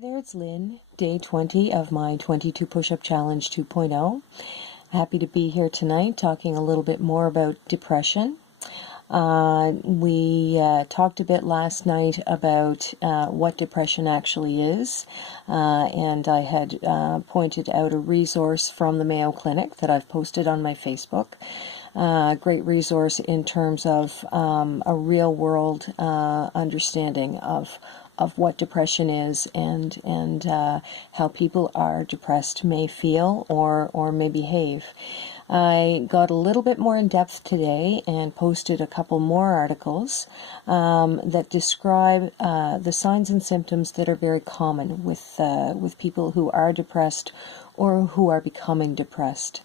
Hey there, it's Lynn, day 20 of my 22 Push-Up Challenge 2.0. Happy to be here tonight talking a little bit more about depression. We talked a bit last night about what depression actually is, and I had pointed out a resource from the Mayo Clinic that I've posted on my Facebook. Great resource in terms of a real-world understanding of what depression is and how people are depressed may feel or may behave. I got a little bit more in depth today and posted a couple more articles that describe the signs and symptoms that are very common with people who are depressed or who are becoming depressed.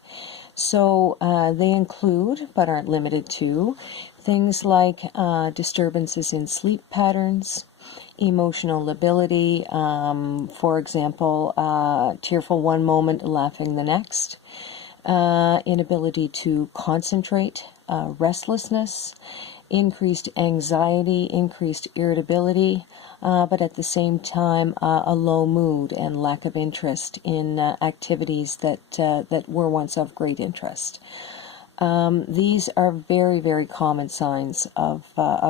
So they include, but aren't limited to, things like disturbances in sleep patterns, emotional lability, for example, tearful one moment, laughing the next, inability to concentrate, restlessness, increased anxiety, increased irritability, but at the same time a low mood and lack of interest in activities that were once of great interest. These are very, very common signs of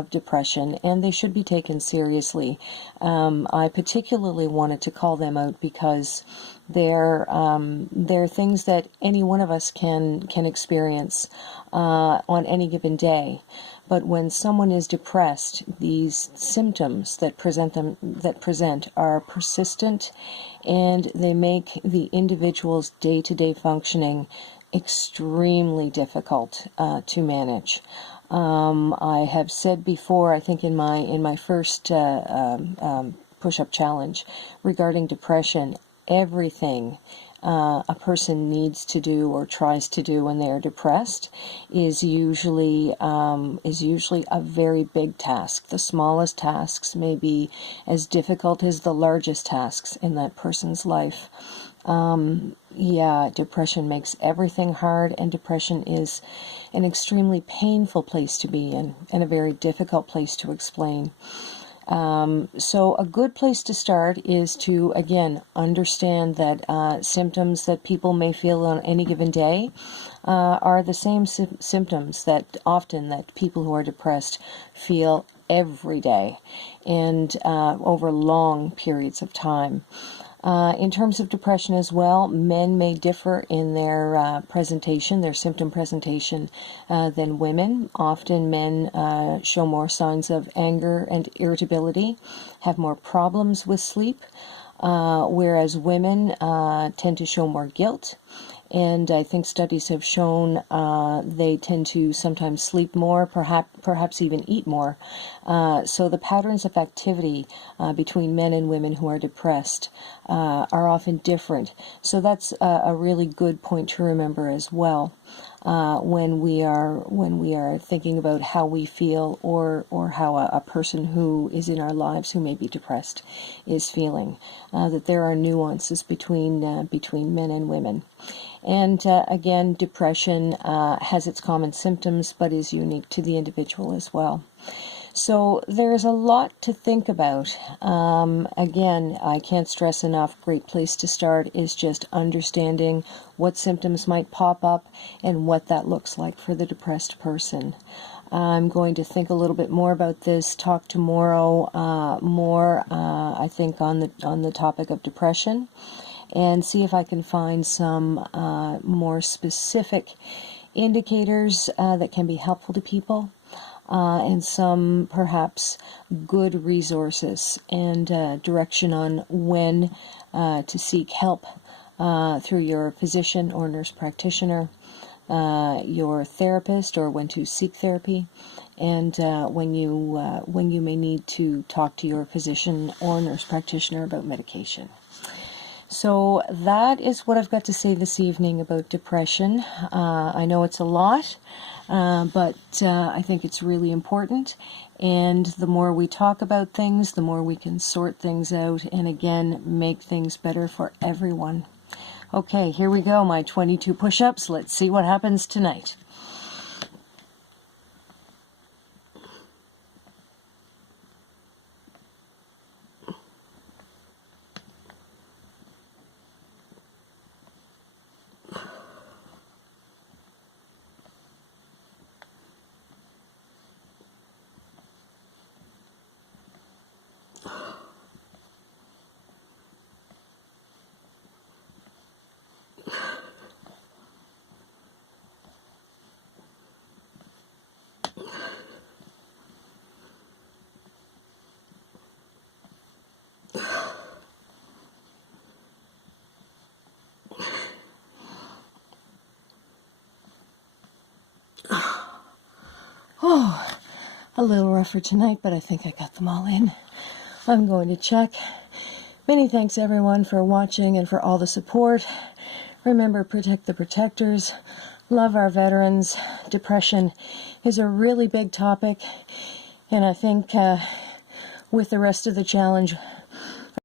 depression, and they should be taken seriously. I particularly wanted to call them out because they're things that any one of us can experience on any given day. But when someone is depressed, these symptoms that present are persistent, and they make the individual's day-to-day functioning extremely difficult to manage. I have said before, I think in my first push-up challenge regarding depression, everything a person needs to do or tries to do when they are depressed is usually a very big task. The smallest tasks may be as difficult as the largest tasks in that person's life. Depression makes everything hard, and depression is an extremely painful place to be in and a very difficult place to explain. So a good place to start is to, again, understand that symptoms that people may feel on any given day are the same symptoms that people who are depressed feel every day and over long periods of time. In terms of depression as well, men may differ in their presentation, their symptom presentation, than women. Often men show more signs of anger and irritability, have more problems with sleep, whereas women tend to show more guilt. And I think studies have shown they tend to sometimes sleep more, perhaps even eat more. So the patterns of activity between men and women who are depressed are often different. So that's a really good point to remember as well when we are thinking about how we feel or how a person who is in our lives who may be depressed is feeling. That there are nuances between men and women. And again, depression has its common symptoms, but is unique to the individual as well. So there's a lot to think about. Again, I can't stress enough, great place to start is just understanding what symptoms might pop up and what that looks like for the depressed person. I'm going to think a little bit more about this, talk tomorrow I think, on the topic of depression, and see if I can find some more specific indicators that can be helpful to people, and some perhaps good resources and direction on when to seek help through your physician or nurse practitioner, your therapist, or when to seek therapy, and when you may need to talk to your physician or nurse practitioner about medication. So that is what I've got to say this evening about depression. I know it's a lot, but I think it's really important. And the more we talk about things, the more we can sort things out and, again, make things better for everyone. Okay, here we go, my 22 push-ups. Let's see what happens tonight. Oh, a little rougher tonight, but I think I got them all in. I'm going to check. Many thanks everyone for watching and for all the support. Remember, protect the protectors. Love our veterans. Depression is a really big topic, and I think with the rest of the challenge,